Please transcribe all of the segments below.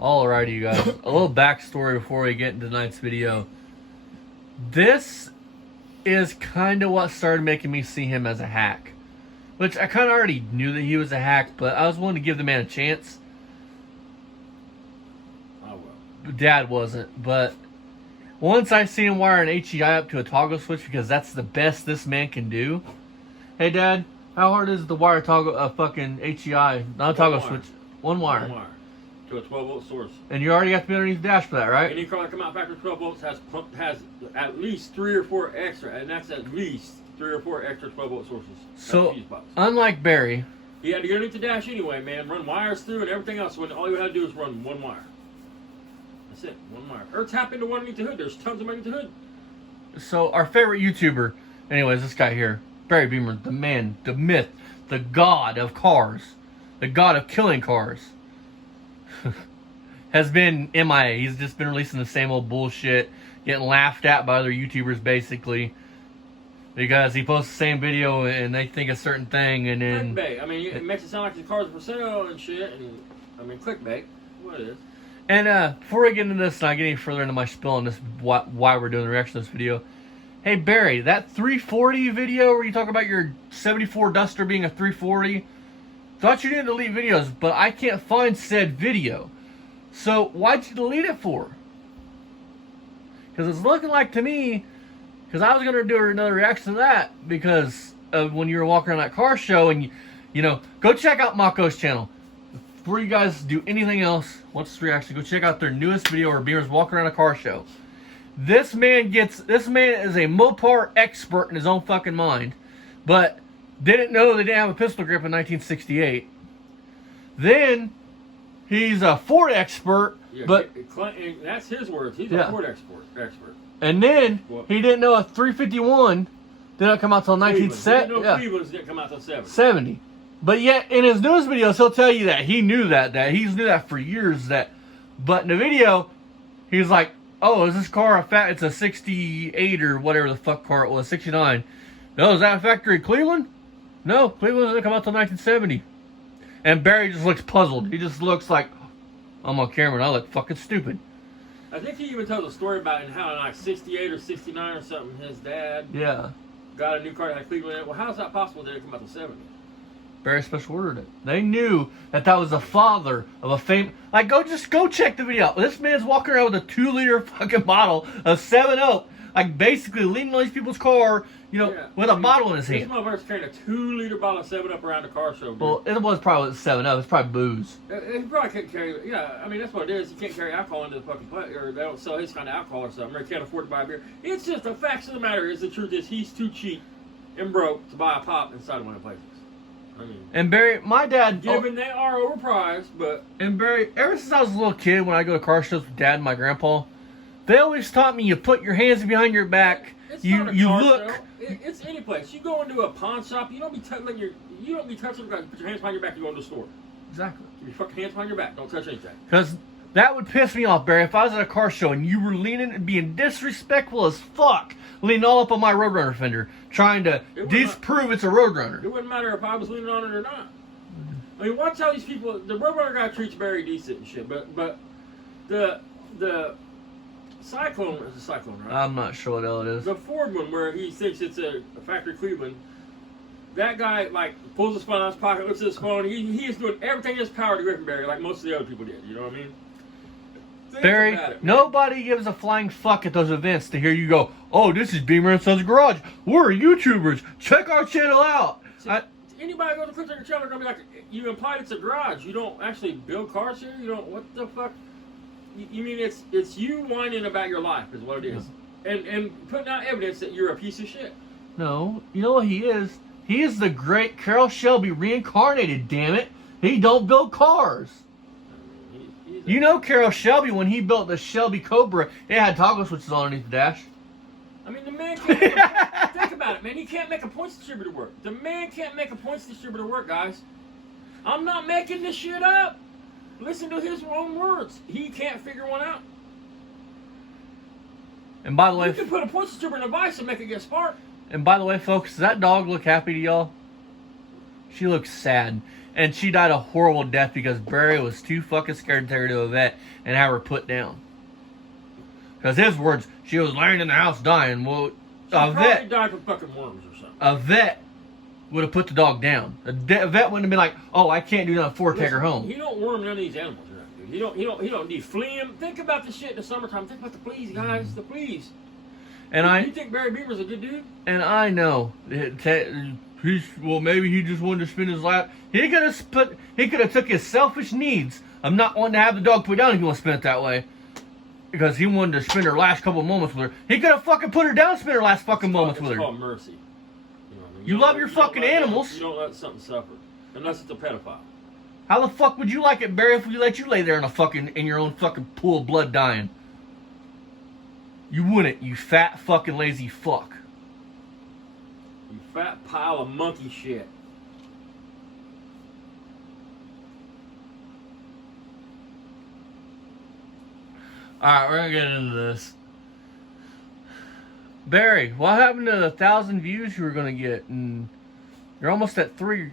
Alrighty, you guys. A little backstory before we get into tonight's video. This is kind of what started making me see him as a hack. Which I kind of already knew that he was a hack, but I was willing to give the man a chance. Oh well. Dad wasn't, but once I seen him wire an HEI up to a toggle switch because that's the best this man can do. Hey, Dad, how hard is the wire toggle fucking HEI? Not a toggle switch. One wire. One wire. To a 12-volt source. And you already got to be underneath the dash for that, right? Any car that come out factory 12 volts has at least 3 or 4 extra, and that's at least 3 or 4 extra 12-volt sources. So, unlike Barry, he had to get underneath the dash anyway, man. Run wires through and everything else. When all you had to do is run one wire. That's it, one wire. Or tap into one underneath the hood. There's tons of them underneath the hood. So our favorite YouTuber, anyways, this guy here, Barry Beamer, the man, the myth, the god of cars, the god of killing cars, has been MIA. He's just been releasing the same old bullshit, getting laughed at by other YouTubers basically, because he posts the same video and they think a certain thing, and then clickbait. I mean, it makes it sound like the cars are for sale and shit. And I mean, clickbait. What it is. And before I get into this and I get any further into my spiel on this, why we're doing the reaction to this video, hey Barry, that 340 video where you talk about your 74 Duster being a 340, thought you didn't delete videos, but I can't find said video. So why'd you delete it for? Because it's looking like to me, because I was going to do another reaction to that, because of when you were walking around that car show, and you know, go check out Mako's channel. Before you guys do anything else, watch this reaction, go check out their newest video where Beamer's walking around a car show. This man is a Mopar expert in his own fucking mind, but didn't know they didn't have a pistol grip in 1968. Then he's a Ford expert, yeah, but that's his words. He's a Ford expert. And then he didn't know a 351 didn't come out till 1970. Yeah. Cleveland's didn't come out till 70. But yet in his news videos he'll tell you that he knew that he's knew that for years. But in the video he's like, oh, is this car it's a 68 or whatever the fuck car it was, 69. No, is that a factory Cleveland? No, Cleveland didn't come out till 1970. And Barry just looks puzzled. He just looks like, I'm on camera and I look fucking stupid. I think he even told a story about how in like 68 or 69 or something, his dad got a new car that had Cleveland in it. Well, how's that possible that it come out till 70? Barry special ordered it. They knew that was the father of a famous... Like, go check the video out. This man's walking around with a 2-liter fucking bottle of 7-Up. Like, basically leaning on these people's car, you know, with a bottle in his hand. This motherfucker's carrying a 2-liter bottle of 7-Up around the car show, dude. Well, it was probably 7-Up. It's probably booze. He probably couldn't carry... Yeah, I mean, that's what it is. He can't carry alcohol into the fucking place, or they don't sell his kind of alcohol or something, or he can't afford to buy a beer. It's just the facts of the matter is the truth is he's too cheap and broke to buy a pop inside of one of the places. I mean, and Barry, my dad... Given they are overpriced, but... And Barry, ever since I was a little kid, when I go to car shows with Dad and my grandpa, they always taught me you put your hands behind your back. You look. It's any place. You go into a pawn shop. You don't be touching the guy. Put your hands behind your back. You go into the store. Exactly. Your fucking hands behind your back. Don't touch anything. Because that would piss me off, Barry. If I was at a car show and you were leaning and being disrespectful as fuck, leaning all up on my Roadrunner fender, trying to disprove it's a Roadrunner. It wouldn't matter if I was leaning on it or not. I mean, watch how these people. The Roadrunner guy treats Barry decent and shit, but the Cyclone is a Cyclone, right? I'm not sure what the hell it is. The Ford one where he thinks it's a factory Cleveland. That guy like pulls his phone out of his pocket, looks at his phone. He is doing everything in his power to grip Barry, like most of the other people did. You know what I mean? Barry, nobody gives a flying fuck at those events to hear you go, oh, this is Beamer and Sons Garage. We're YouTubers. Check our channel out. Anybody go to click on your channel, they're gonna be like, you implied it's a garage. You don't actually build cars here. You don't. What the fuck? You mean it's you whining about your life is what it is, and putting out evidence that you're a piece of shit. No, you know what he is? He is the great Carroll Shelby reincarnated. Damn it, he don't build cars. You know Carroll Shelby, when he built the Shelby Cobra, it had toggle switches on underneath the dash. I mean, the man can't think about it, man. He can't make a points distributor work. The man can't make a points distributor work, guys. I'm not making this shit up. Listen to his own words. He can't figure one out. And by the way, you can put a points distributor in a vise and make it get spark. And by the way, folks, does that dog look happy to y'all? She looks sad. And she died a horrible death because Barry was too fucking scared to take her to a vet and have her put down. Because his words, she was laying in the house dying. Well, a vet died from fucking worms or something. A vet would have put the dog down. A vet wouldn't have been like, "Oh, I can't do nothing for her, take her home." He don't worm none of these animals around, dude. He don't need flea them. Think about the shit in the summertime. Think about the fleas, guys. The fleas. And you think Barry Beaver's a good dude? And I know maybe he just wanted to spin his lap. He could have took his selfish needs of not wanting to have the dog put down if you want to spin it that way. Because he wanted to spend her last couple moments with her. He could have fucking put her down and spent her last fucking moments with her. It's called mercy. You know what I mean? You love your fucking animals. You don't let something suffer. Unless it's a pedophile. How the fuck would you like it, Barry, if we let you lay there in your own fucking pool of blood dying? You wouldn't, you fat fucking lazy fuck. You fat pile of monkey shit. Alright, we're gonna get into this. Barry, what happened to the 1,000 views you were gonna get? And you're almost at three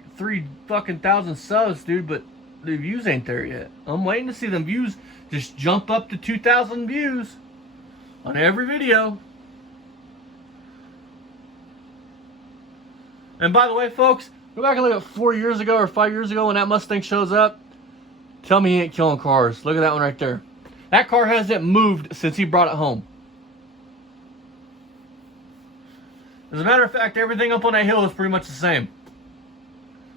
fucking thousand subs, dude, but the views ain't there yet. I'm waiting to see them views just jump up to 2,000 views on every video. And by the way, folks, go back and look at 4 years ago or 5 years ago when that Mustang shows up. Tell me he ain't killing cars. Look at that one right there. That car hasn't moved since he brought it home. As a matter of fact, everything up on that hill is pretty much the same.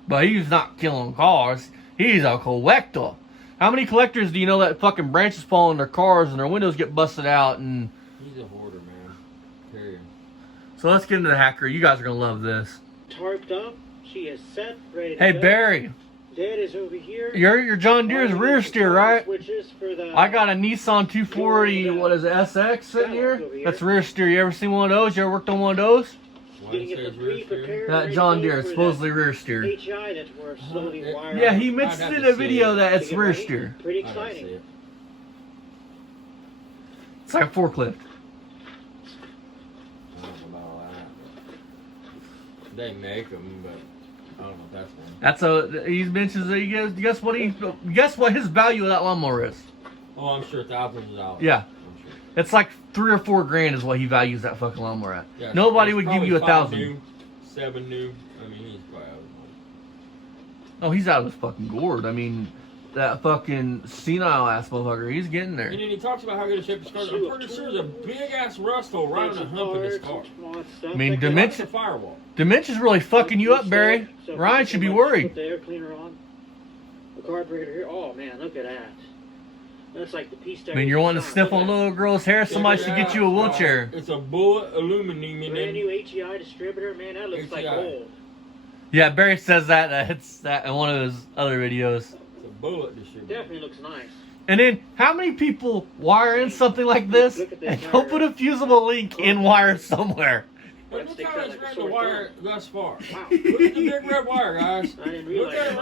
But he's not killing cars. He's a collector. How many collectors do you know that fucking branches fall on their cars and their windows get busted out? And he's a hoarder, man. Period. So let's get into the hacker. You guys are going to love this. Tarped up. She is set, ready to Hey, go. Barry. Dad is over here. Your John Deere's rear steer, right? Switches for the I got a Nissan 240, what is it, SX sitting here? That's rear steer. You ever seen one of those? You ever worked on one of those? getting it pre-prepared. That John Deere, it's supposedly rear steer. HI that we're slowly wiring. Yeah, he mentioned in a video that it's rear steer. Pretty exciting. It's like a forklift. I don't know about that. They make them, but I don't know if that's one. That's he mentions that guess what his value of that lawnmower is. Oh, I'm sure thousands of dollars. Yeah. I'm sure. It's like $3 or $4 grand is what he values that fucking lawnmower at. Yeah, Nobody would give you 5 $1,000. new, 7 new. I mean, he's probably out of money. Oh, he's out of his fucking gourd. I mean, that fucking senile ass motherfucker, he's getting there. And then he talks about how good a shape his car is. I'm pretty sure there's a big ass rust hole right on the hump in this car. I mean, Dimension firewall. Dementia's really fucking you up, Barry. Ryan should be worried. Put the air cleaner on. The carburetor here. Oh man, look at that. That's like the piece. I mean, you're wanting to sniff on a little girl's hair. Somebody should get you a wheelchair. It's a bullet aluminum in brand new HEI distributor, man. That looks like gold. Yeah, Barry says that. That's that in one of his other videos. It's a bullet distributor. Definitely looks nice. And then, how many people wire in something like this and don't put a fusible link in wire somewhere? But look how it's ran the wire thus far. Wow. Look at the big red wire, guys. I didn't realize Look at it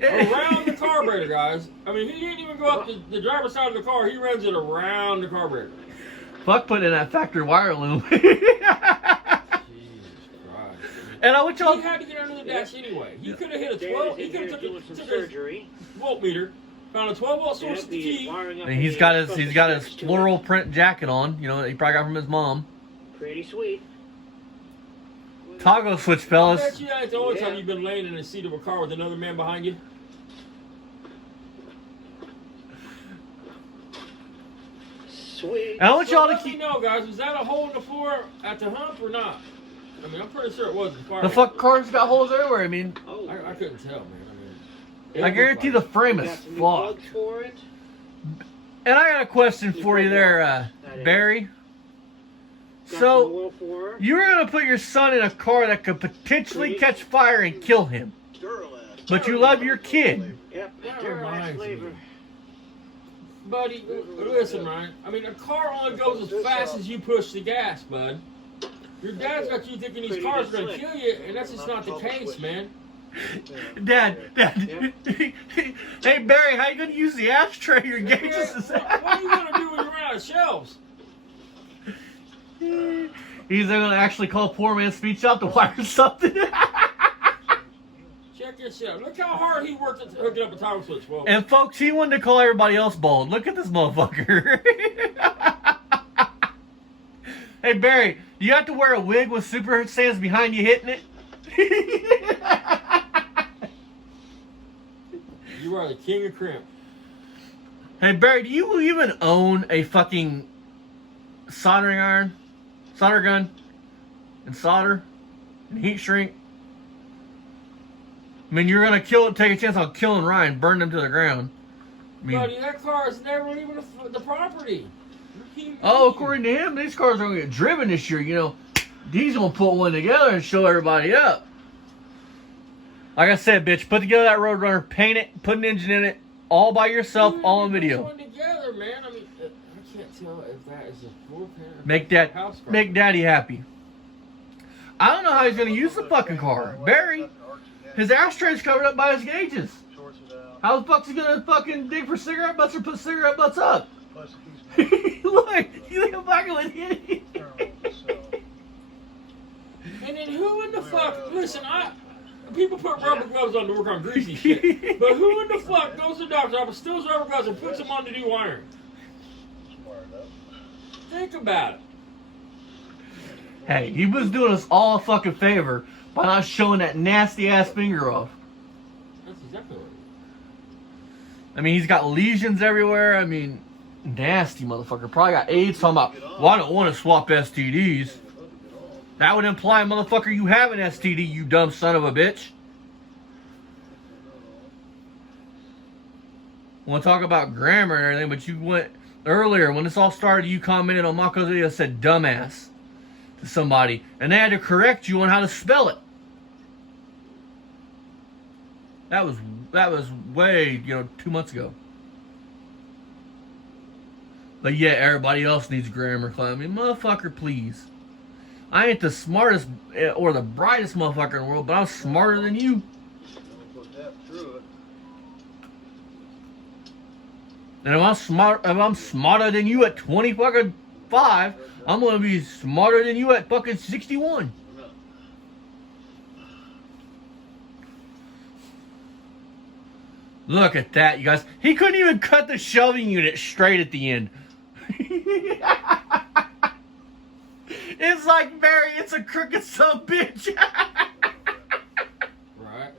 running. Around the carburetor, guys. I mean, he didn't even go up the driver's side of the car. He runs it around the carburetor. Fuck putting in that factory wire loom. Jesus Christ. And I want y'all. He had to get under the dash anyway. He could have hit a 12. He could have took his voltmeter, found a 12-volt source of the key. And he's got his floral print jacket on. You know, he probably got from his mom. Pretty sweet. Toggle switch, I fellas. bet you that's the only time you've been laying in the seat of a car with another man behind you. Sweet. And I want y'all to Let me keep. know, guys. Was that a hole in the floor at the hump or not? I mean, I'm pretty sure it was. The fuck car's got holes everywhere. I mean, I couldn't tell, man. I mean, I guarantee the frame is fucked. And I got a question for you there, Barry. So, you were going to put your son in a car that could potentially catch fire and kill him. But you love your kid. Yep, that reminds me. Buddy, listen, Ryan. I mean, a car only goes as fast as you push the gas, bud. Your dad's got you thinking these cars are going to kill you, and that's just not the case, man. Dad. Hey, Barry, how you going to use the ashtray your gauges is at? What are you going to do when you run out of shelves? He's going to actually call poor man speech out to wire something. Check that shit out. Look how hard he worked at hooking up a toggle switch, folks. And folks, he wanted to call everybody else bald. Look at this motherfucker. Hey Barry, do you have to wear a wig with Super Saiyan's behind you hitting it? You are the king of crimp. Hey Barry, do you even own a fucking soldering iron, solder gun, and solder, and heat shrink? I mean, you're gonna take a chance on killing Ryan, burn him to the ground. I mean, Buddy, that car is never leaving the property. oh, according to him, these cars are gonna get driven this year. You know, he's gonna put one together and show everybody up. Like I said, bitch, put together that Roadrunner, paint it, put an engine in it, all by yourself, all on video. Put one together, man. I mean, I can't tell if that is a floor pan or Make daddy happy. I don't know how he's gonna use the fucking car. Barry, his ashtray's covered up by his gauges. How the fuck's he gonna fucking dig for cigarette butts or put cigarette butts up? Look, you think I'm fucking with you? And then who in the fuck? Listen, people put rubber gloves on to work on greasy shit, but who in the fuck goes to the doctor's office, steals rubber gloves, and puts them on to do wiring? Think about it. Hey, he was doing us all a fucking favor by not showing that nasty ass finger off. That's exactly what it is. I mean, he's got lesions everywhere. I mean, nasty motherfucker. Probably got AIDS. Talking about, well, I don't want to swap STDs. That would imply, motherfucker, you have an STD, you dumb son of a bitch. I want to talk about grammar and everything, but you went earlier when this all started. You commented on Mako's video, said dumbass to somebody, and they had to correct you on how to spell it. That was way, 2 months ago. But yeah, everybody else needs grammar class. I mean, motherfucker, please. I ain't the smartest or the brightest motherfucker in the world, but I'm smarter than you. And if I'm smarter than you at 25, I'm gonna be smarter than you at fucking 61. Look at that, you guys. He couldn't even cut the shelving unit straight at the end. It's like, Barry, it's a crooked son of a bitch. Right.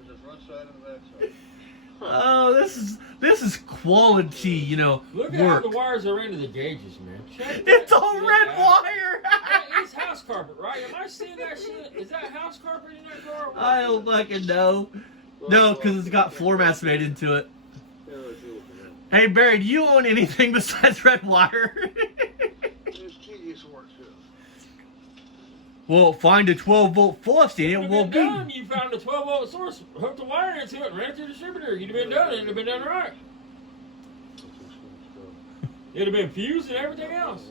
Oh, this is quality, Look at work. how the wires are into the gauges, man. Check It's that all shit red out. wire. That is house carpet, right? Am I seeing that shit? Is that house carpet in that car? I don't fucking know. No, because it's got floor mats made into it. Hey, Barry, do you own anything besides red wire? Well, find a 12-volt flush and it won't be. You found a 12-volt source, hooked the wire into it, and ran it to the distributor. You'd have been done. It'd have been done right. It'd have been fused and everything else.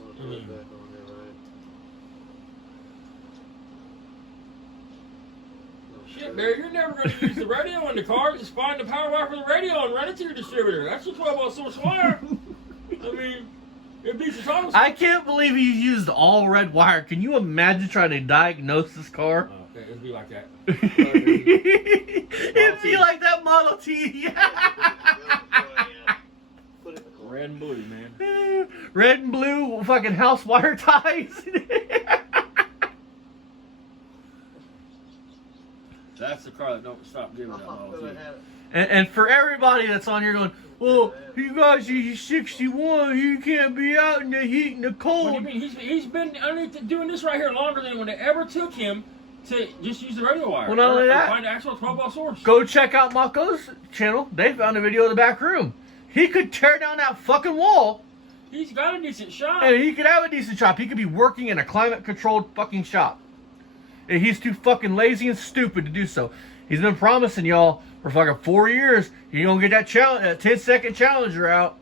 Shit, Barry, you're never going to use the radio in the car. Just find the power wire for the radio and run it to your distributor. That's your 12-volt source wire. I mean, it beats the toggle. I can't believe he used all red wire. Can you imagine trying to diagnose this car? Okay, it'd be like that. It'd be like that Model T. Red and blue, man. Red and blue fucking house wire ties. That's the car that don't stop giving that Model T. And for everybody that's on here going, well, you guys, he's 61. He can't be out in the heat and the cold. What do you mean? He's been underneath doing this right here longer than when it ever took him to just use the radio wire. Well, not only that, find the actual 12-volt source. Go check out Mako's channel. They found a video of the back room. He could tear down that fucking wall. He's got a decent shop. And he could have a decent shop. He could be working in a climate-controlled fucking shop. And he's too fucking lazy and stupid to do so. He's been promising y'all for fucking 4 years he's gonna get that challenge, that 10-second Challenger out.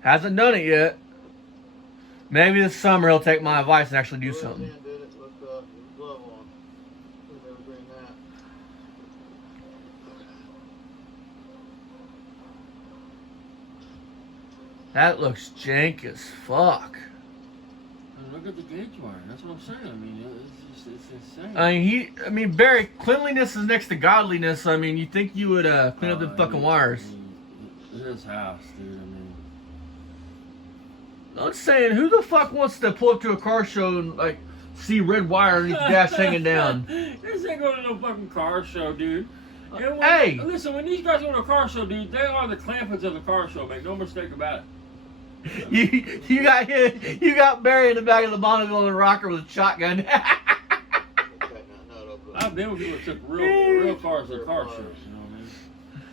Hasn't done it yet. Maybe this summer he'll take my advice and actually do something. That looks jank as fuck. Look at the gauge wire. That's what I'm saying. I mean, it's insane. I mean, Barry, cleanliness is next to godliness. I mean, you think you would clean up the fucking wires? His house, dude. I mean, I'm saying, who the fuck wants to pull up to a car show and like see red wire underneath the dash hanging down? This ain't going to no fucking car show, dude. And Hey! Listen, when these guys go to a car show, dude, they are the Clampets of the car show. Make no mistake about it. You got Barry in the back of the Bonneville in a rocker with a shotgun. I've been with people that took real cars to car shows, you know what I mean?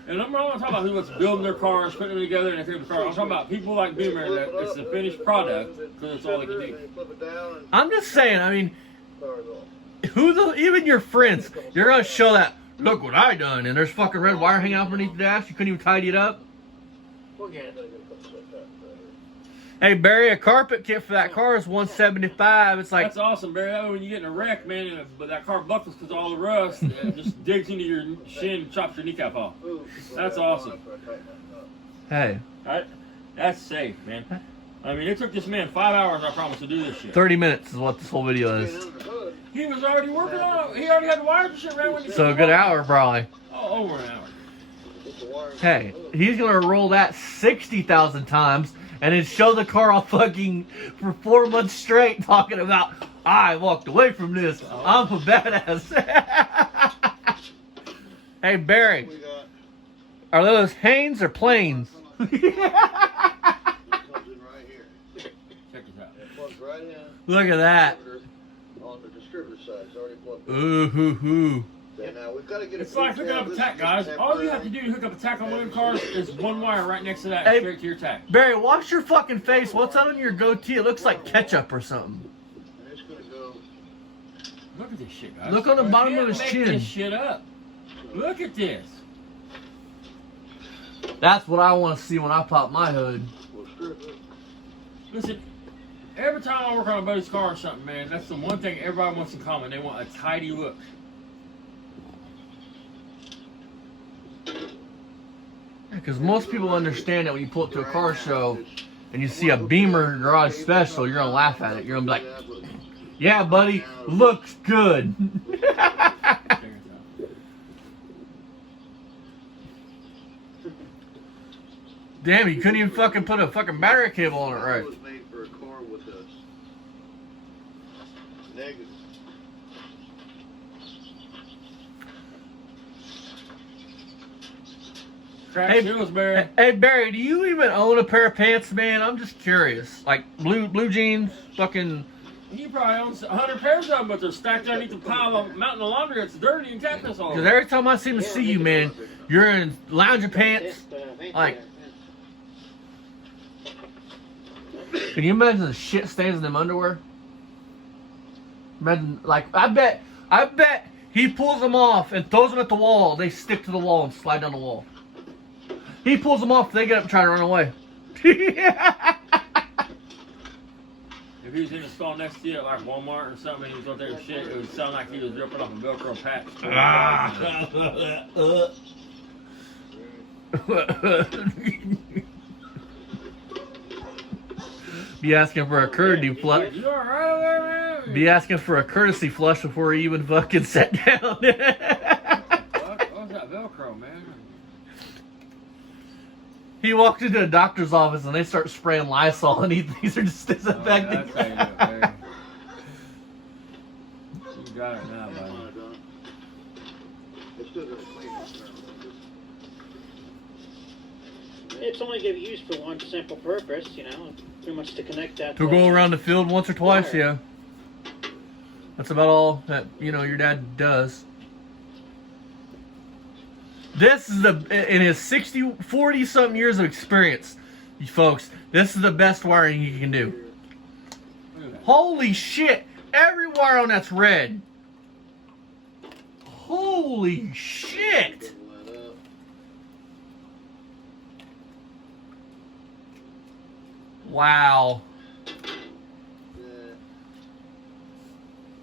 And I'm not talking about people that's building their cars, putting them together, and they take the car. I'm talking about people like Beamer that it's the finished product because it's all they can do. I'm just saying, I mean, even your friends, you're gonna show that, look what I done, and there's fucking red wire hanging out underneath the dash, you couldn't even tidy it up? Hey Barry, a carpet kit for that car is $175. It's like, that's awesome, Barry. That way when you get in a wreck, man, but that car buckles because all the rust it just digs into your shin and chops your kneecap off. That's awesome. Hey. That's safe, man. I mean, it took this man 5 hours, I promise, to do this shit. 30 minutes is what this whole video is. He was already working on it. He already had the wires and shit ready when he So a good hour probably. Oh, over an hour. Hey, he's gonna roll that 60,000 times and then show the car all fucking for 4 months straight talking about, I walked away from this. I'm a badass. Hey Barry, are those Hanes or planes? Check this out. Look at that. On the distributor side, it's already plugged in. Ooh hoo hoo. Yeah, now we've got to get It's like hooking up a tack, guys. All you have to do to hook up a tack on one of them cars is one wire right next to that, Hey, straight to your tack. Barry, wash your fucking face. What's that on your goatee? It looks like ketchup or something. And it's going to go. Look at this shit, guys. Look on the bottom You of his can't chin. make this shit up. Look at this. That's what I want to see when I pop my hood. We'll strip it. Listen, every time I work on a buddy's car or something, man, that's the one thing everybody wants in common. They want a tidy look. Because most people understand that when you pull up to a car show and you see a Beamer garage special, you're going to laugh at it. You're going to be like, yeah, buddy, looks good. Damn, you couldn't even fucking put a fucking battery cable on it right. It was made for a car with a negative. Crack Hey, shoes, Barry. Hey Barry, do you even own a pair of pants, man? I'm just curious. Like blue jeans, fucking. He probably owns 100 pairs of them, but they're stacked underneath the pile of mountain of laundry. It's dirty and cactus all Because over. every time I seem to see you, man, you're in lounging pants. Like, can you imagine the shit stains in them underwear? Imagine, like, I bet he pulls them off and throws them at the wall. They stick to the wall and slide down the wall. He pulls them off, they get up and try to run away. If he was in a stall next to you at like Walmart or something and he was out there and shit, it would sound like he was ripping off a Velcro patch. Be asking for a courtesy flush. You alright over there, man? Be asking for a courtesy flush before he even fucking sat down. What was that Velcro, man? He walked into a doctor's office and they start spraying Lysol and he thinks they're just disinfecting. That's how you do it, Barry. You got it now, buddy. It's still going to clean it. It's only going to be used for one simple purpose, you know, pretty much to connect that. To go around the field once or twice, yeah. That's about all that, you know, your dad does. This is in his 40-something years of experience, you folks, this is the best wiring you can do. Holy shit! Every wire on that's red. Holy shit! Wow.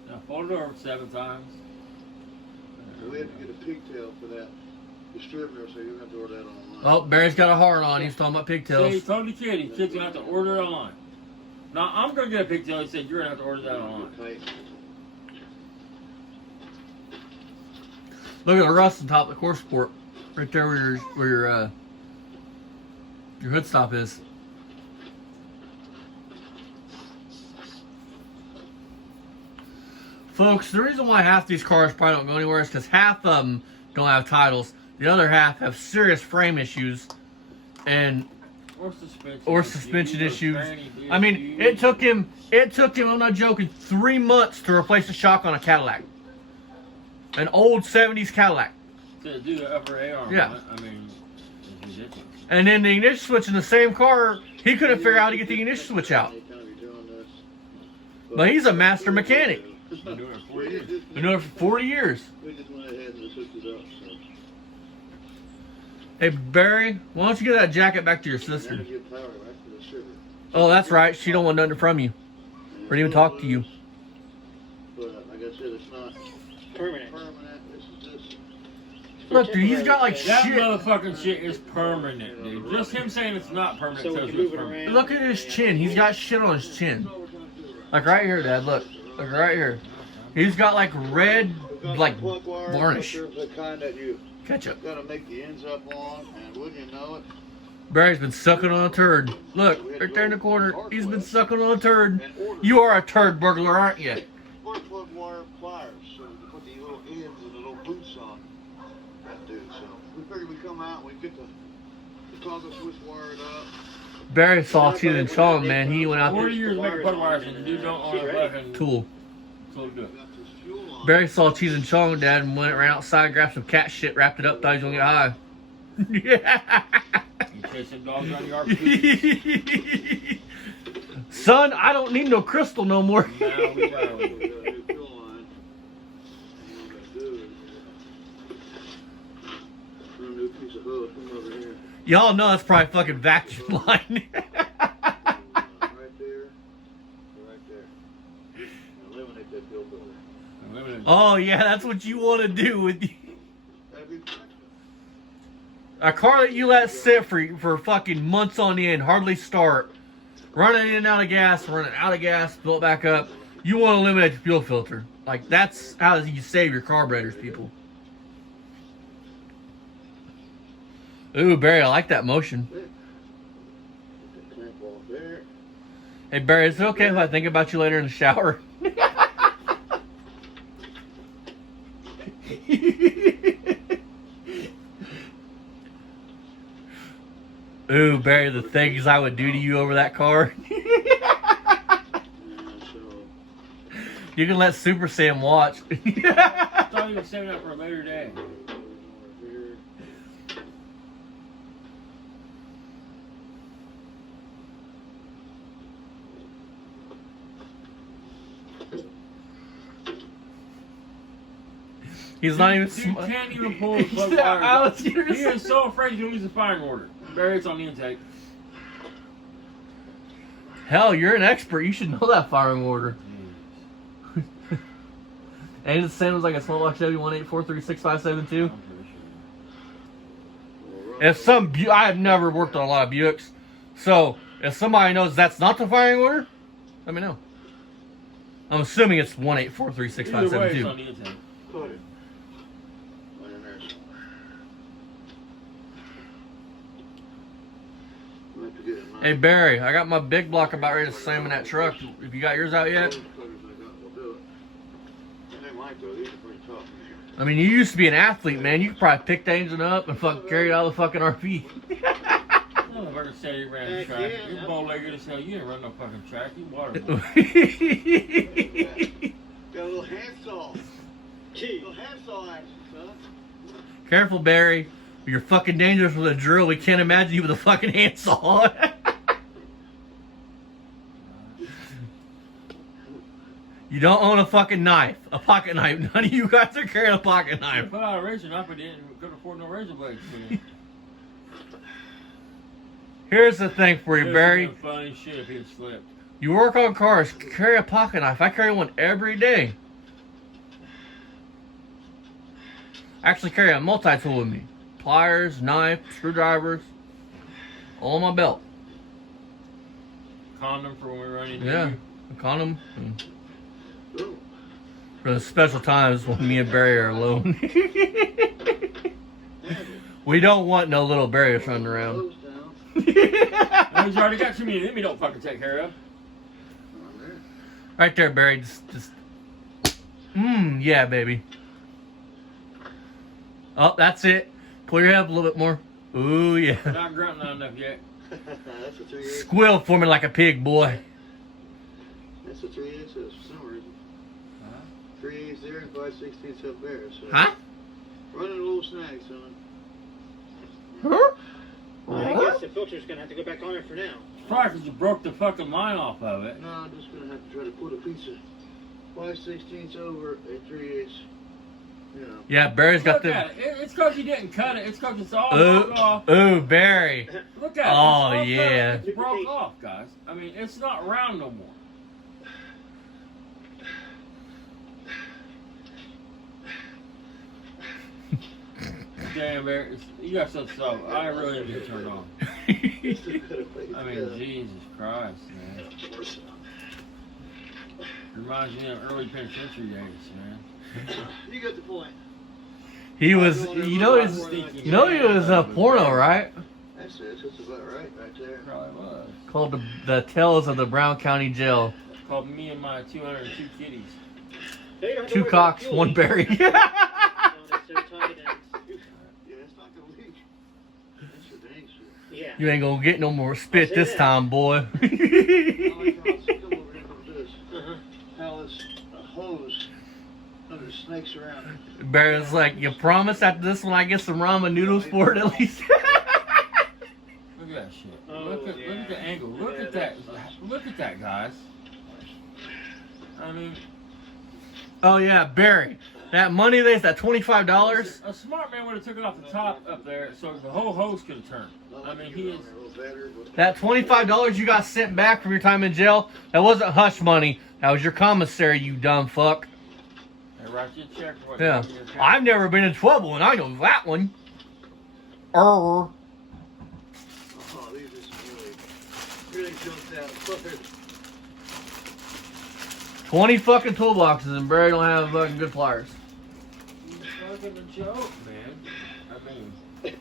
Now fold it over 7 times. We have to get a pigtail for that distributor, so you're going to have to order that online. Oh, Barry's got a heart on. He's talking about See, pigtails. told the kid, his kid's going to have to order it online. Now I'm gonna get a pigtail. He said you're gonna have to order that online. Tight. Look at the rust on top of the core support, right there where your hood stop is. Folks, the reason why half these cars probably don't go anywhere is because half of them don't have titles. The other half have serious frame issues and Or suspension issues. I mean, it took him, I'm not joking, 3 months to replace the shock on a Cadillac. An old 70s Cadillac. To do the upper A arm. Yeah. I mean, it's ridiculous. And then the ignition switch in the same car, he couldn't figure out how to get the ignition switch out. But he's a master mechanic. Been doing it 4 years. Been doing it for 40 years. We just went ahead and just hooked it up. So. Hey, Barry, why don't you get that jacket back to your sister? Gotta get power right to the sugar. Oh, that's right. She don't want nothing from you. Or even talk to you. But like I said, it's not Permanent. permanent. This is just. Look, dude, he's got like That shit. motherfucking shit is permanent, dude. Just him saying it's not permanent So we tells can you it's move it permanent. around. Look at his chin. He's got shit on his chin. Like right here, Dad. Look. Look right here. He's got like red, like Plug wires, varnish. There's the kind that you Ketchup. gotta make the ends up on, and wouldn't you know it? Barry's been sucking on a turd. Look, right there in the corner. He's been sucking on a turd. You are a turd burglar, aren't you? Spark plug wire pliers, so to put the little ends and the little boots on that dude. So we figured we'd come out and we'd get the toggle switch wired up. Barry saw Tina and Sean, man. He went out 40 there. years making plug wires and the dude don't own a fucking Tool. tool to do it. We got this fuel line. Barry saw Cheese and Chong, Dad, and went around outside, grabbed some cat shit, wrapped it up, thought he was gonna get high. Yeah. You chase them dogs around the yard for food. Son, I don't need no crystal no more. Now we got We got a new fuel line. And what we gotta do is run a new piece of hose from over here. Y'all know that's probably fucking vacuum line. Right there. Right there. And eliminate that fuel filter. limited. Oh yeah, that's what you want to do with you. That'd be perfect. A car that you let sit for fucking months on end, hardly start, running in and out of gas, fill it back up. You want to eliminate your fuel filter. Like, that's how you save your carburetors, people. Ooh, Barry, I like that motion. Put that clamp off there. Hey, Barry, is it okay if I think about you later in the shower? Ooh, Barry, the things I would do to you over that car. So You can let Super Sam watch. I thought you were saving that for a later day. over here. He's not even Dude smart. can't even pull the plug wires. I was He gonna is say- so afraid he's gonna lose the firing order. Barry, it's on the intake. Hell, you're an expert. You should know that firing order. Ain't it the same as like a small block Chevy 1843657 I'm pretty sure. If some I have never worked on a lot of Buicks, so if somebody knows that's not the firing order, let me know. I'm assuming it's Either way, it's 1843657. on the intake. Put it. Right in there somewhere. We'll have to get it nice. Hey Barry, I got my big block about ready to slam in that truck. Have you got yours out yet? Those pluggers I got will do it. And they might though. These are pretty tough. I mean, you used to be an athlete, man. You could probably pick the engine up and fucking carry it out of the fucking RV. Motherfucker said he ran the Heck track. yeah. You're bow-legged as hell. You didn't run no fucking track. You water. Got a little handsaw. Gee. Little handsaw action, son. Careful, Barry. You're fucking dangerous with a drill. We can't imagine you with a fucking handsaw. You don't own a fucking knife. A pocket knife. None of you guys are carrying a pocket knife. Put out a razor knife, but didn't couldn't afford no razor blades. Here's the thing for you, Barry. Funny shit if he had slipped. You work on cars, carry a pocket knife. I carry one every day. I actually carry a multi-tool with me. Pliers, knife, screwdrivers, all on my belt. condom for when we run into Yeah, you. a condom. Oh, For the special times when me and Barry are alone. have it. We don't want no little Barriers running around. Close down. Oh, he's already got too many of them he don't fucking take care of. On there. Right there, Barry. Just. Yeah, baby. Oh, that's it. Pull your head up a little bit more. Ooh, yeah. Not grunting not enough yet. That's a 3/8. Squeal for me like a pig, boy. That's a 3/8 for some reason. 3/8 there and 5/16 up there. So Huh? running a little snag, son. Huh? I guess the filter's gonna have to go back on it for now. Probably because you broke the fucking line off of it. No, I'm just gonna have to try to put a piece of 5/16 over a 3/8. You know. Yeah, Barry's got Look the. at it. It's because you didn't cut it. It's because it's all broke off. Ooh, Barry. Look at it. Oh, It's all cut. yeah. It's broke off, guys. I mean, it's not round no more. Damn, Barry. You got such stuff. I really need to turn on. I mean, Jesus Christ, man. Reminds me of early penitentiary days, man. You got the point. He was. You know he was a porno, right? That's it. That's about right there. Probably was. Called the Tales of the Brown County Jail. Called Me and My 202 Kitties. Hey, you don't have to Two worry about cocks, fuel. one Barry. No, that's so tight and- Yeah, it's not gonna leak. That's for dang sure. Yeah. You ain't gonna get no more spit this time, boy. I like how it's come over here with this. Uh-huh. How this hose under snakes around it. Barry's like, you promise after this one I get some ramen noodles for it at least? Look at that shit. Oh, look at yeah. the angle. Look Yeah, at that. that's- Look at that, guys. I mean, Oh yeah, Barry. That money that's that $25. a smart man would have took it off the top up there so the whole hose could have turned. I mean, he is. A little better, but That $25 you got sent back from your time in jail, that wasn't hush money. That was your commissary, you dumb fuck. They write you a check for what Yeah. you did. I've never been in trouble and I know that one. oh, these are some really jumped out. 20 fucking toolboxes and Barry don't have fucking good pliers. It's fucking a joke, man. I mean,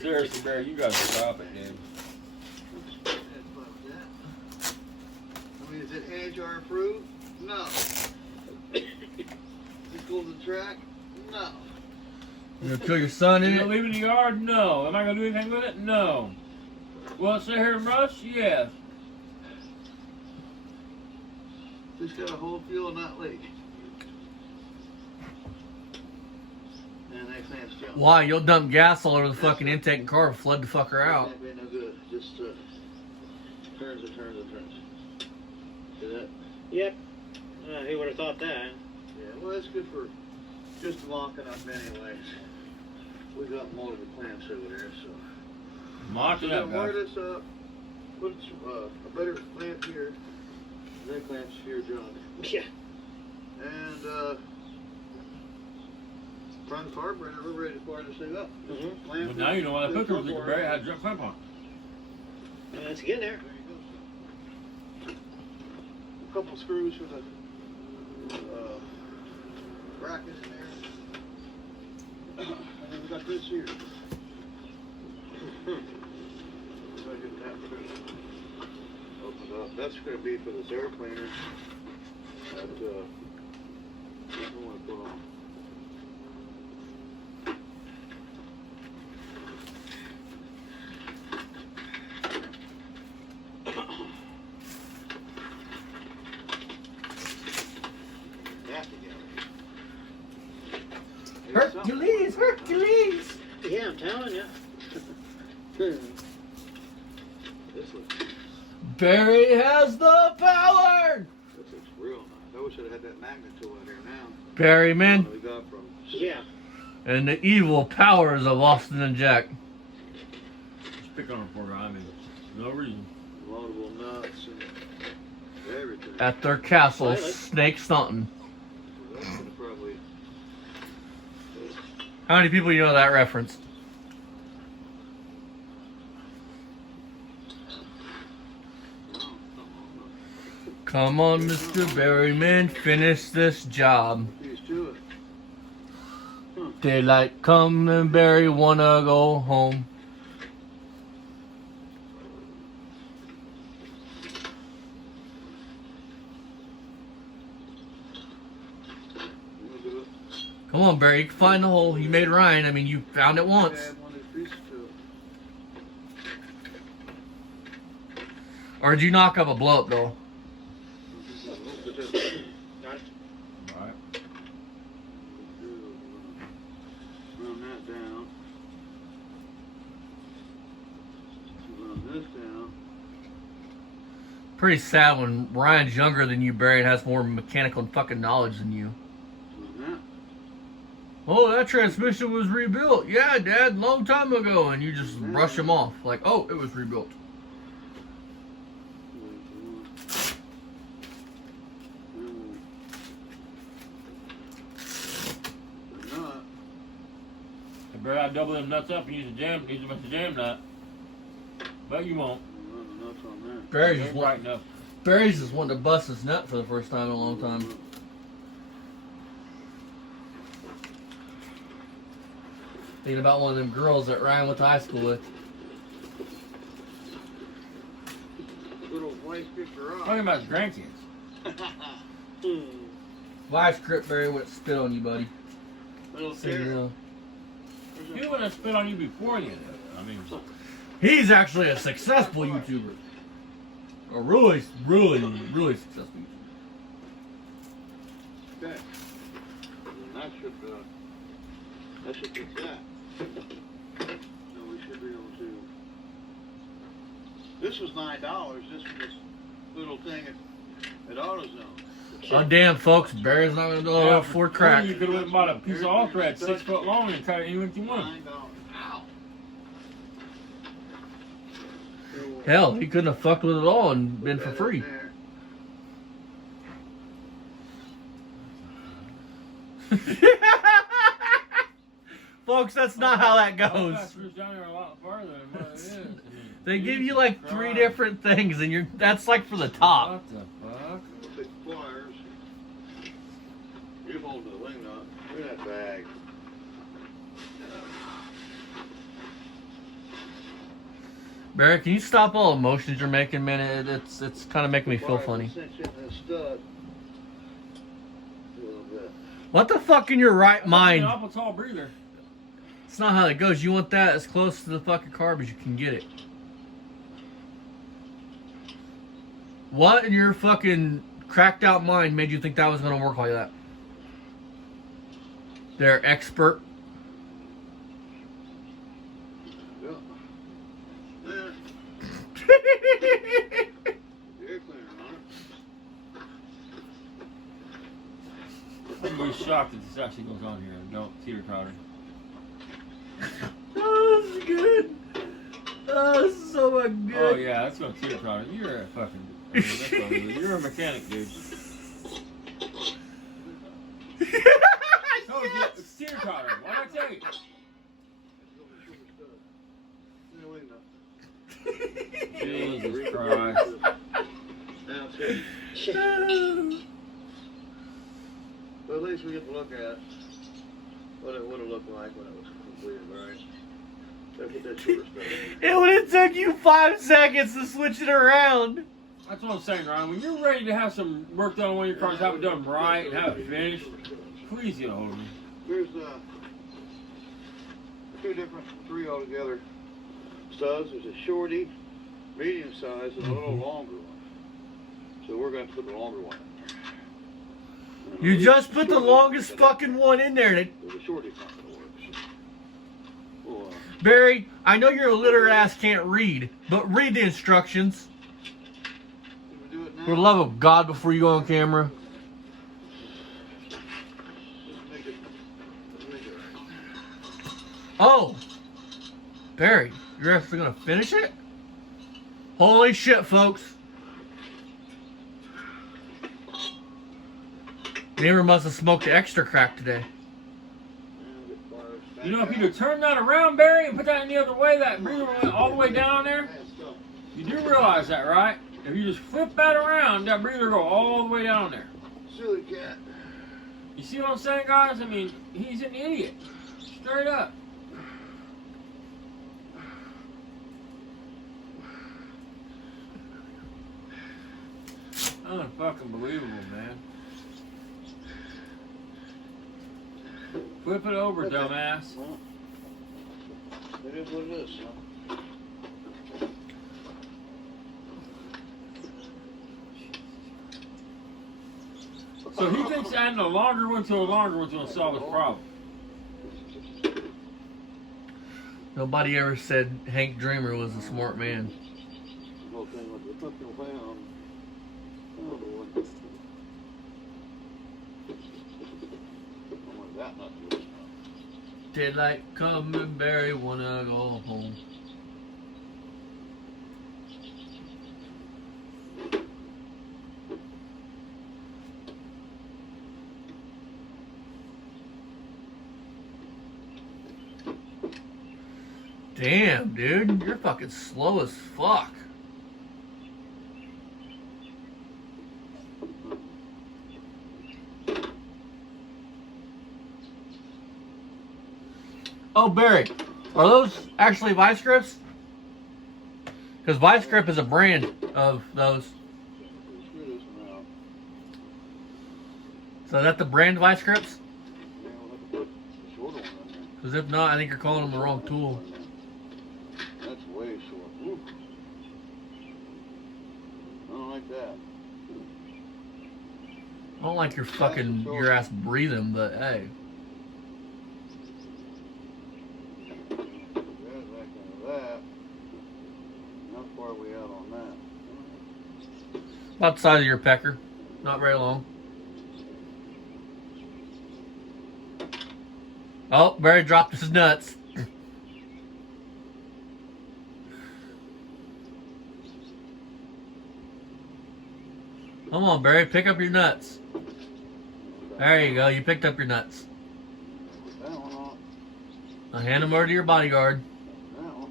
seriously, Barry, you gotta stop it, dude. I mean, is it Hajar approved? No. Is it go to the track? No. You gonna kill your son in You gonna it? leave it in the yard? No. Am I gonna do anything with it? No. Will it sit here and rust? Yes. Just got a whole fuel and not leak. And that clamp's jump. Why? You'll dump gas all over the fucking intake and car and flood the fucker out. That ain't no good. Just turns and turns and turns. See that? Yep. Who would have thought that? Yeah, well, that's good for just locking up anyways. We got multiple clamps over there, so. Mock So it we're up, gonna wire guys. this up, put a better clamp here, that clamp's here, John. Yeah. And, prime the carburetor, we're ready to fire this thing up. Mhm. Clamp Well, it, now you know why the put cooker the was leaking, front Barry. I bar had to jump clamp on. Let's get in there. There you go. A couple screws for the bracket in there. And then we got this here. So I get that through. Open up. That's going to be for this air cleaner. That I want to put on. That together. Hercules, Hercules. Yeah, I'm telling you. This looks, Barry has the power. this looks real nice. I wish I'd had that magnet tool out here now. Barry, man, What we got from. Yeah. and the evil powers of Austin and Jack. Just pick on it for her. I mean, no reason. Loadable nuts and everything. At their castle, Pilot. Snake Staunton. That's gonna probably. How many people you know that reference? Come on, Mr. Berryman, finish this job. Piece to it. Daylight come and Barry wanna go home. You wanna do it? Come on, Barry, you can find the hole. You made Ryan. I mean, you found it once. Add one of these pieces to it. Or did you knock up a blow up though? Got it. Alright. Run that down. Run this down. Pretty sad when Ryan's younger than you, Barry, and has more mechanical and fucking knowledge than you. Run that. Oh, that transmission was rebuilt. Yeah, Dad, long time ago. And you just brush him off. Like, oh, it was rebuilt. You better have double them nuts up and use a jam, use them as a jam nut. But you won't. Barry's They're just, bright enough. Barry's just wanting to bust his nut for the first time in a long time. Thinking about one of them girls that Ryan went to high school with. Little wife picked her up. Talking about his grandkids. Vice grip, Barry would spit on you, buddy. Little So, you carrot. know. He would have spit on you before you. I mean, He's actually a successful YouTuber. A really, really, really successful YouTuber. Okay. That should fix that. So we should be able to. This was $9. This was this little thing at AutoZone. Oh, damn, folks. Barry's not going to go out for crack. You could have went and bought a piece of all thread 6 foot long and cut it any length you want. $9. Ow. Hell, he couldn't have fucked with it all and been for free. Folks, that's not how that goes. Screws down there a lot farther than what it is. I mean, They give you like 3 different things, and that's like for the top. What the fuck? Big pliers. You hold the wing nut. Look at that bag. Barry, can you stop all the motions you're making, man? It's kind of making me feel Pliers funny. cinch in this stud. A little bit. What the fuck in your right An mind? awful tall breather. It's not how it goes. You want that as close to the fucking carb as you can get it. What in your fucking cracked out mind made you think that was going to work like that? They're expert. Yeah. There. Air cleaner on it. I'm really shocked that this actually goes on here. Don't teeter totter. Oh, this is good. Oh, this is so fucking good. Oh yeah, that's gonna teeter totter. You're a fucking. I mean, that's what it is. You're a mechanic, dude. Oh, Yes. it's teeter totter. Why did I tell you? Yeah, wing nut. Jesus Christ. Now, see, but at least we get to look at what it would have looked like when it was completed, right? Look at that shorter stuff. It would have took you 5 seconds to switch it around. That's what I'm saying, Ryan. When you're ready to have some work done on one of your cars, have it done right, and have it finished, please get a hold of me. Here's 2 different, 3 altogether studs. There's a shorty, medium size, and a little longer one. So we're going to put the longer one in there. You just put the longest fucking one in there. The shorty's not going to work. So we'll, Barry, I know your illiterate ass can't read, but read the instructions. can we do it now? For the love of God, before you go on camera. Let's make it right. Oh, Barry, you're actually gonna finish it? Holy shit, folks! Neighbor must have smoked extra crack today. You know, if you'd have turned that around, Barry, and put that in the other way, that breather went all the way down there. You do realize that, right? If you just flip that around, that breather go all the way down there. Silly cat. You see what I'm saying, guys? I mean, he's an idiot. Straight up. Unfucking believable, man. Flip it over, Okay. dumbass. Well, it is what it is, son. So he thinks adding a longer one to a longer one's going to solve his problem. Nobody ever said Hank Dreamer was a smart man. The whole thing with the fucking pound. Oh, boy. I want that not to listen. Daylight coming, Barry wanna go home. Damn, dude, you're fucking slow as fuck. Oh, Barry, are those actually vice grips? Because vice grip is a brand of those. Screw this one out. So is that the brand vice grips? Yeah, we'll have to put the shorter one in there. Because if not, I think you're calling them the wrong tool. That's way short. Ooh. I don't like that. I don't like your ass breathing, but hey. There's that kind of that. How far are we out on that? About the size of your pecker. Not very long. Oh, Barry dropped his nuts. Come on, Barry, pick up your nuts. There you go, you picked up your nuts. Put that one on. Now hand them over to your bodyguard. That one.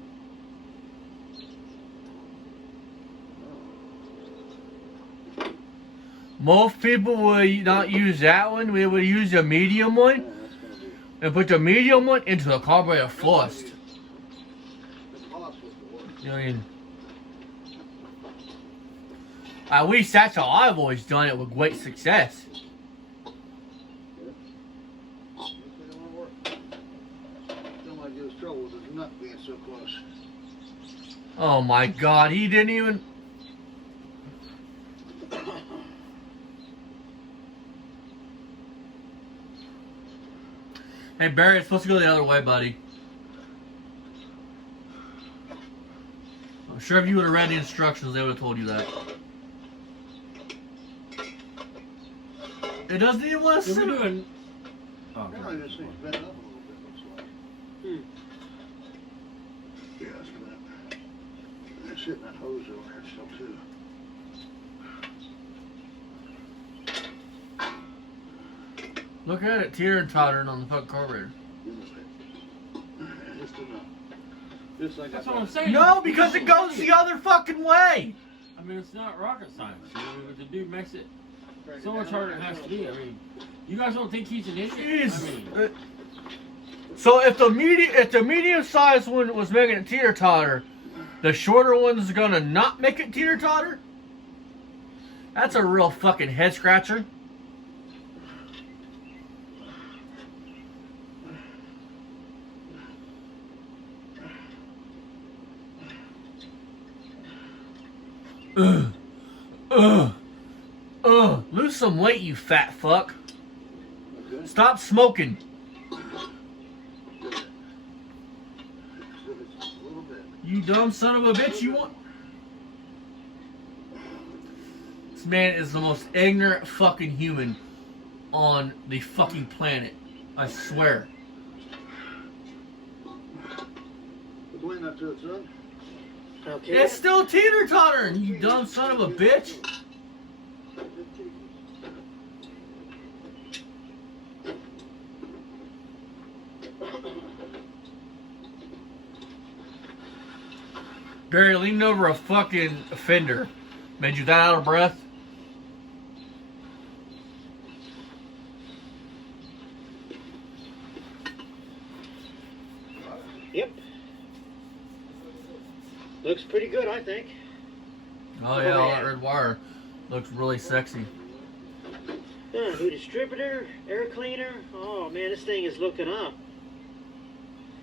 Most people would not use that one. We would use a medium one Yeah, that's gonna be. and put the medium one into the carburetor first. It's possible to work. You know what I mean? At least that's how I've always done it with great success. If they don't work. Still might give us trouble with his nut being so close. Oh my god, he didn't even... Hey Barry, it's supposed to go the other way, buddy. I'm sure if you would have read the instructions, they would have told you that. It doesn't even want to Did we sit. do an... Oh, Apparently this thing's bent up a little bit, looks like. Yeah, it's bent. There's sitting that hose over there still too. Look at it, teeter and tottering on the fucking carburetor. Just enough. Just like That's I what I'm thought. saying. No, because it goes the other fucking way. I mean, it's not rocket science. You know, the dude makes it so much harder than it has to be. I mean, you guys don't think he's an idiot? Jeez. I mean, So if the medium sized one was making it teeter totter, the shorter one's gonna not make it teeter totter? That's a real fucking head scratcher. Lose some weight, you fat fuck. Okay. Stop smoking. Just a little bit. You dumb son of a bitch, you want... This man is the most ignorant fucking human on the fucking planet. I swear. Explain that to it, son. Okay. It's still teeter-tottering, you dumb son of a bitch. Barry leaned over a fucking fender Made you that out of breath? Yep. Looks pretty good, I think. Oh yeah, all that red wire looks really sexy. New distributor, air cleaner. Oh man, this thing is looking up.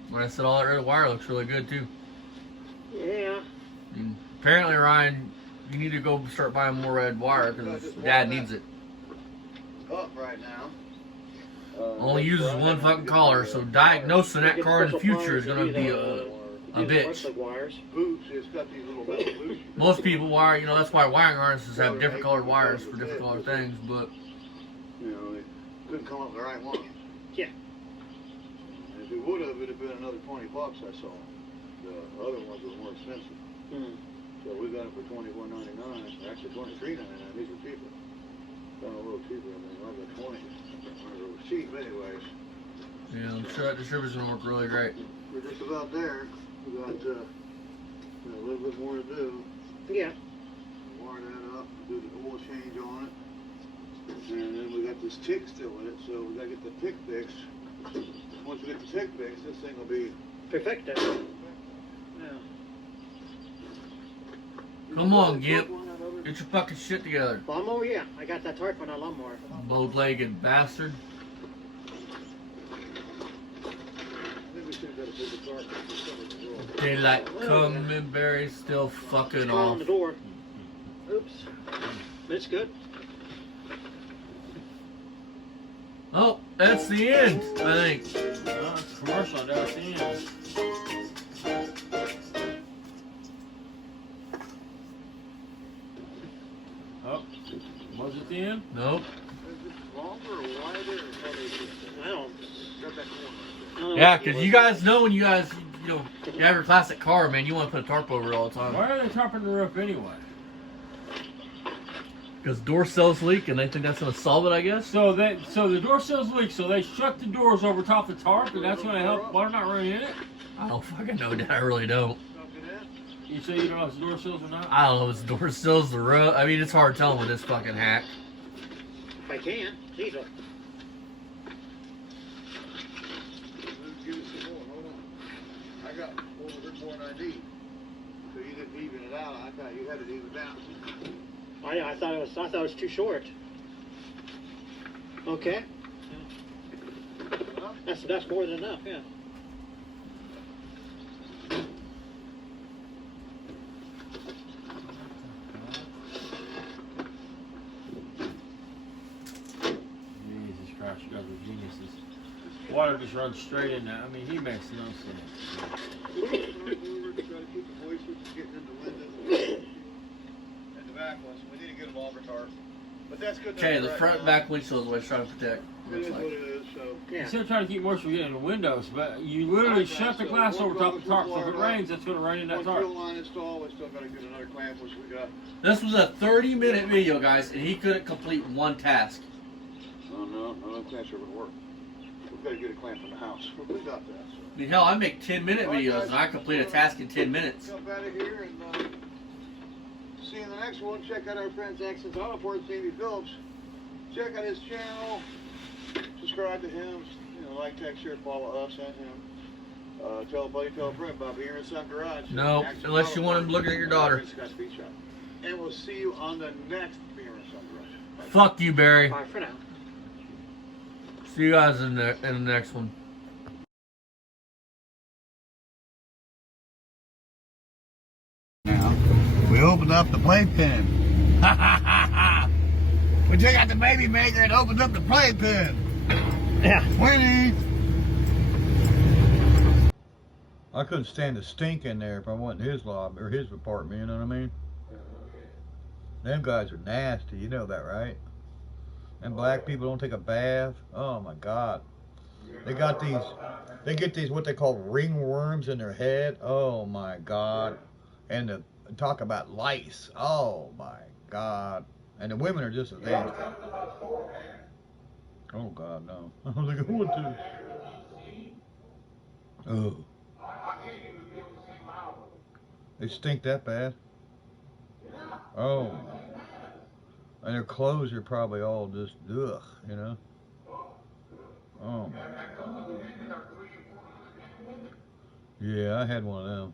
When I said all that red wire looks really good too. Yeah. And apparently, Ryan, you need to go start buying more red wire because Dad needs it. Up right now. Only uses one fucking collar, so diagnosing that car in the future is going to be a bitch. Boots, it's got these little metal boots. Most people wire, that's why wiring harnesses have different colored wires for different colored things, but You know, they couldn't come up with the right ones. Yeah. And if it would have, it'd have been another $20 I saw. The other ones were more expensive. So we got them for $21.99. Actually $23.99. These are cheaper. Done a little cheaper. I mean, I got 20. It was cheap anyways. yeah, I'm sure that distributor's going to work really great. We're just about there. We got a little bit more to do. Yeah. Wire that up, do the oil change on it. And then we got this tick still in it, so we gotta get the tick fixed. Once we get the tick fixed, this thing will be Perfecto. Yeah. Come on, Gip. Get your fucking shit together. Lawnmower, yeah. I got that tarp on that lawnmower. Bow-legged bastard. Daylight coming, Barry still fucking Call on off. the door. Oops. That's good. Oh, that's the end, I think. It's commercial, that's the end. Oh, was it the end? Nope. Is it longer or wider or how they do it? I don't. Got that corner I don't know Yeah, what because it you was. guys know when you have your classic car, man, you want to put a tarp over it all the time. Why are they topping the roof anyway? Because door cells leak and they think that's going to solve it, I guess. So the door sills leak, so they shut the doors over top the tarp, and that's going to help water not running in it? I don't fucking know, Dad. I really don't. You say you don't know if it's door sills or not? I don't know if it's door cells, the roof. I mean, it's hard telling with this fucking hack. If I can. Please. Give us some more. Hold on. I got over here 490. So you didn't even it out. I thought you had it even down. I thought it was too short. Okay. That's more than enough, yeah. Jesus Christ, you guys are geniuses. Water just runs straight in there. I mean, he makes no sense. Try to keep the voice switches getting in the window. And the back ones. We need to get them all tarp. But that's good. Okay, the front and back windshield is what it's trying to protect. It is what it is, so. Yeah. Instead of trying to keep moisture from getting in the windows, but you literally Okay, shut the so glass over one top of the tarp, goes so if it with rains, it's going to rain in that One tarp. fill line installed. We still got to get another clamp, which we got. This was a 30-minute video, guys, and he couldn't complete one task. Oh, no clamps are going to work. We've got to get a clamp in the house. We got that. So. I mean, hell, I make 10-minute videos, and I complete a task in 10 minutes. Jump out of here and see you in the next one. Check out our friends Accents Auto Parts, Davey Phillips. Check out his channel. Subscribe to him. Like, text, share, follow us and him. Tell a buddy, tell a friend about Beer and Son Garage. No, Accents unless you Auto want him Parts, looking at your daughter. Scott's Beach Shop. And we'll see you on the next Beer and Son Garage. Fuck you, Barry. Bye for now. See you guys in the next one. Now, we opened up the playpen. We took out the baby maker and opened up the playpen. Yeah. Winnie! I couldn't stand the stink in there if I went in his lobby or his apartment, you know what I mean? Them guys are nasty, you know that, right? And black people don't take a bath. Oh my God. They got these, they get these what they call ringworms in their head. Oh my God. And the, talk about lice. Oh my God. And the women are just as nasty. Oh God, no. I was like, what the? Oh. They stink that bad. Oh. And their clothes are probably all just ugh, you know. Oh my God. Yeah, I had one of them.